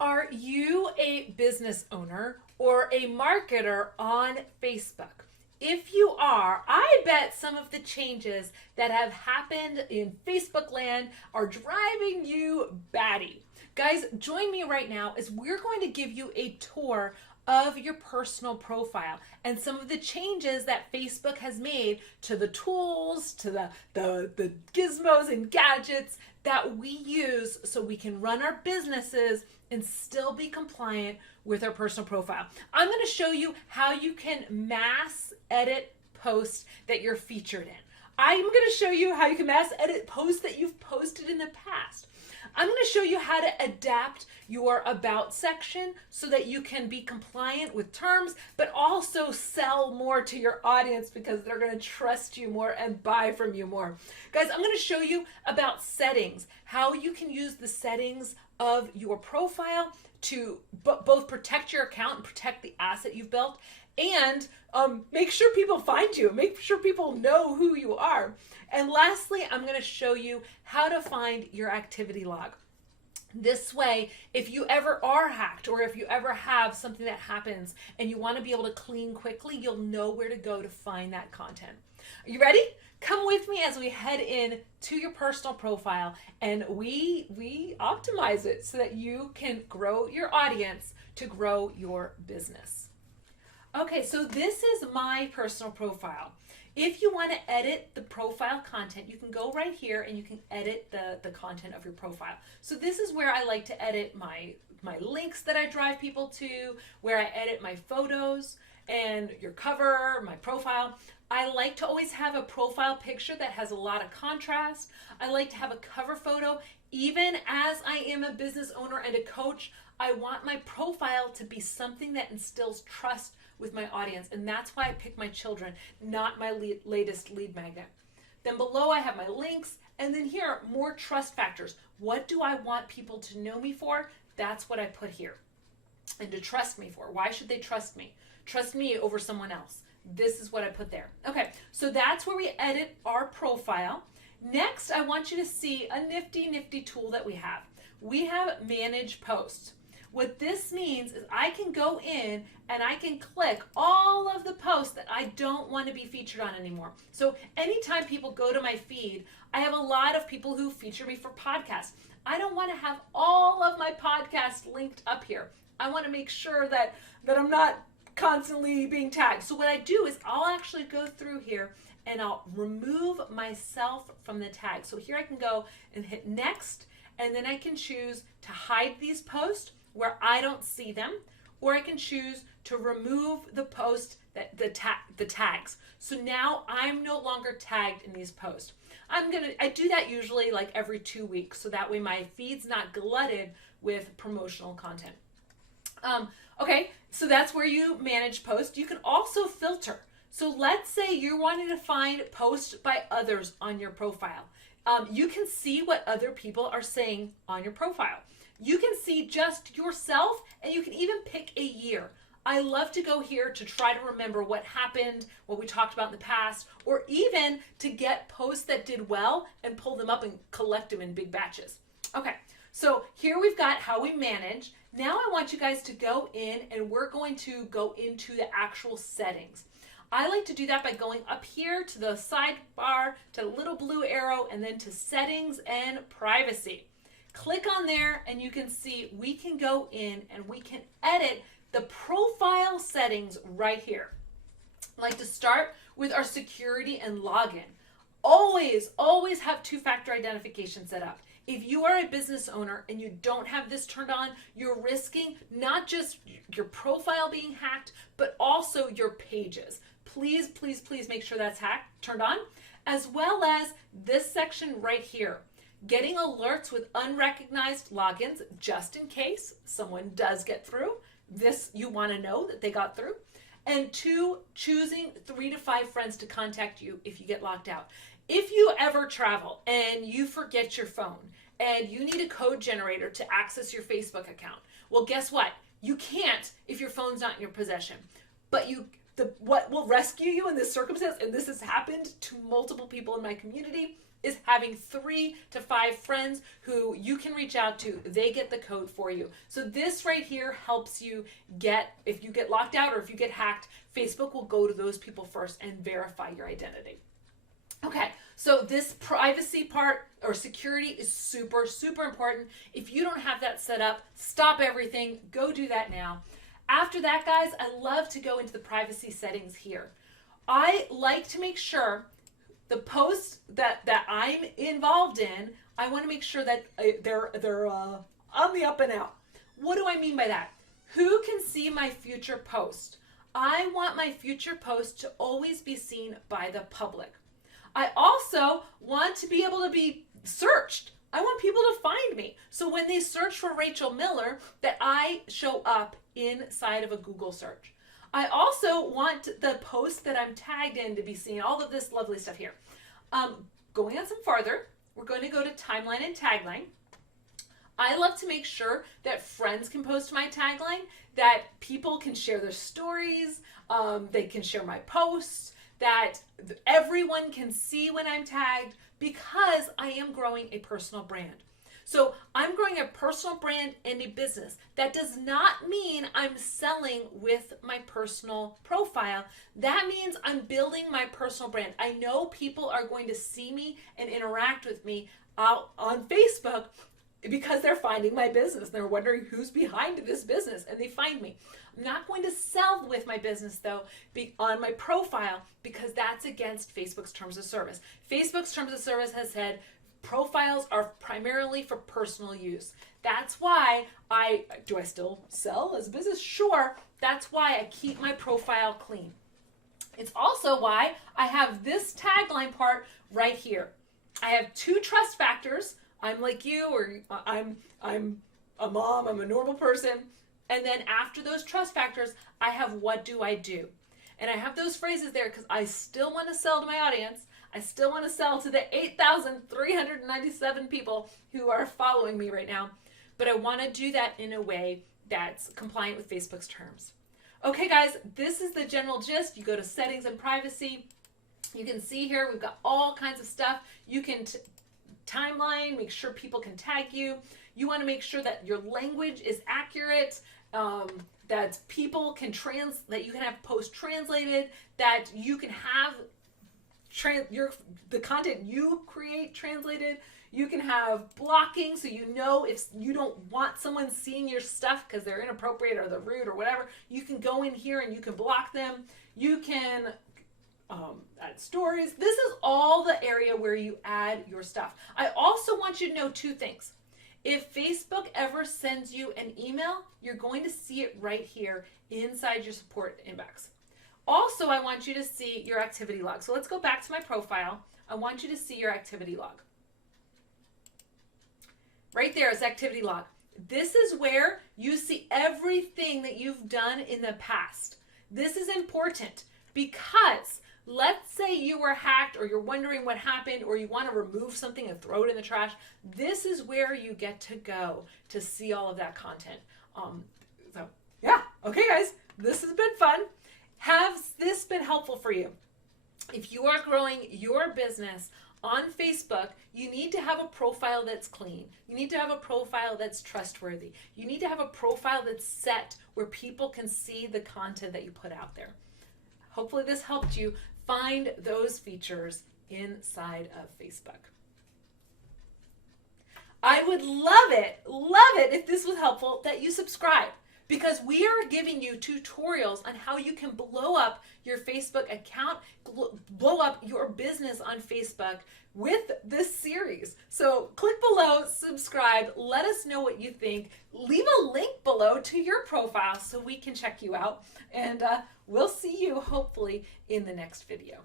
Are you a business owner or a marketer on Facebook? If you are, I bet some of the changes that have happened in Facebook land are driving you batty. Guys, join me right now as we're going to give you a tour of your personal profile and some of the changes that Facebook has made to the tools, to the gizmos and gadgets that we use so we can run our businesses and still be compliant with our personal profile. I'm going to show you how you can mass edit posts that you're featured in. I'm going to show you how you can mass edit posts that you've posted in the past. I'm going to show you how to adapt your about section so that you can be compliant with terms, but also sell more to your audience because they're going to trust you more and buy from you more. Guys, I'm going to show you about settings, how you can use the settings of your profile to both protect your account and protect the asset you've built, and make sure people find you, make sure people know who you are. And lastly, I'm going to show you how to find your activity log. This way, if you ever are hacked or if you ever have something that happens and you want to be able to clean quickly, you'll know where to go to find that content. Are you ready? Come with me as we head in to your personal profile and we optimize it so that you can grow your audience to grow your business. Okay, so this is my personal profile. If you want to edit the profile content, you can go right here and you can edit the content of your profile. So this is where I like to edit my links that I drive people to, where I edit my photos and your cover, my profile. I like to always have a profile picture that has a lot of contrast. I like to have a cover photo. Even as I am a business owner and a coach, I want my profile to be something that instills trust with my audience. And that's why I pick my children, not my latest lead magnet. Then below I have my links. And then here, more trust factors. What do I want people to know me for? That's what I put here. And to trust me for. Why should they trust me? Trust me over someone else. This is what I put there. Okay, so that's where we edit our profile. Next, I want you to see a nifty tool that we have. We have Manage Posts. What this means is I can go in and I can click all of the posts that I don't want to be featured on anymore. So anytime people go to my feed, I have a lot of people who feature me for podcasts. I don't want to have all of my podcasts linked up here. I want to make sure that I'm not constantly being tagged. So what I do is I'll actually go through here and I'll remove myself from the tag. So here I can go and hit next, and then I can choose to hide these posts where I don't see them, or I can choose to remove the post that the tags. So now I'm no longer tagged in these posts. I do that usually like every 2 weeks, so that way my feed's not glutted with promotional content. Okay, so that's where you manage posts. You can also filter. So let's say you're wanting to find posts by others on your profile. You can see what other people are saying on your profile. You can see just yourself, and you can even pick a year. I love to go here to try to remember what happened, what we talked about in the past, or even to get posts that did well and pull them up and collect them in big batches. Okay, so here we've got how we manage. Now I want you guys to go in and we're going to go into the actual settings. I like to do that by going up here to the sidebar, to the little blue arrow, and then to settings and privacy. Click on there and you can see we can go in and we can edit the profile settings right here. I like to start with our security and login. Always have two-factor identification set up. If you are a business owner and you don't have this turned on, you're risking not just your profile being hacked, but also your pages. Please make sure that's turned on, as well as this section right here. Getting alerts with unrecognized logins, just in case someone does get through. This, you want to know that they got through. And 2, choosing 3 to 5 friends to contact you if you get locked out. If you ever travel and you forget your phone and you need a code generator to access your Facebook account, well, guess what? You can't if your phone's not in your possession. But what will rescue you in this circumstance, and this has happened to multiple people in my community, is having 3 to 5 friends who you can reach out to. They get the code for you. So this right here helps you if you get locked out or if you get hacked, Facebook will go to those people first and verify your identity. Okay, so this privacy part or security is super, super important. If you don't have that set up, stop everything, go do that now. After that, guys, I love to go into the privacy settings here. I like to make sure the posts that I'm involved in, I want to make sure that they're on the up and out. What do I mean by that? Who can see my future post? I want my future post to always be seen by the public. I also want to be able to be searched. I want people to find me. So when they search for Rachel Miller, that I show up inside of a Google search. I also want the post that I'm tagged in to be seen, all of this lovely stuff here. Going on some farther, we're going to go to timeline and tagline. I love to make sure that friends can post my tagline, that people can share their stories, they can share my posts, that everyone can see when I'm tagged, because I am growing a personal brand. So I'm growing a personal brand and a business. That does not mean I'm selling with my personal profile. That means I'm building my personal brand. I know people are going to see me and interact with me out on Facebook because they're finding my business. They're wondering who's behind this business, and they find me. I'm not going to sell with my business, though, on my profile, because that's against Facebook's terms of service. Facebook's terms of service has said profiles are primarily for personal use. That's why do I still sell as a business? Sure. That's why I keep my profile clean. It's also why I have this tagline part right here. I have 2 trust factors. I'm like you, or I'm a mom, I'm a normal person. And then after those trust factors, I have what do I do? And I have those phrases there because I still want to sell to my audience. I still want to sell to the 8,397 people who are following me right now. But I want to do that in a way that's compliant with Facebook's terms. Okay, guys, this is the general gist. You go to settings and privacy. You can see here we've got all kinds of stuff. You can timeline, make sure people can tag you. You want to make sure that your language is accurate, that people can that you can have post translated, that you can have the content you create translated. You can have blocking, so you know if you don't want someone seeing your stuff because they're inappropriate or they're rude or whatever, you can go in here and you can block them. You can add stories. This is all the area where you add your stuff. I also want you to know 2 things. If Facebook ever sends you an email, you're going to see it right here inside your support inbox. Also, I want you to see your activity log. So let's go back to my profile. I want you to see your activity log. Right there is activity log. This is where you see everything that you've done in the past. This is important because let's say you were hacked, or you're wondering what happened, or you want to remove something and throw it in the trash. This is where you get to go to see all of that content. Yeah. Okay, guys, this has been fun. Has this been helpful for you? If you are growing your business on Facebook, you need to have a profile that's clean. You need to have a profile that's trustworthy. You need to have a profile that's set where people can see the content that you put out there. Hopefully this helped you find those features inside of Facebook. I would love it if this was helpful that you subscribe, because we are giving you tutorials on how you can blow up your Facebook account, blow up your business on Facebook with this series. So click below, subscribe, let us know what you think. Leave a link below to your profile so we can check you out. And we'll see you hopefully in the next video.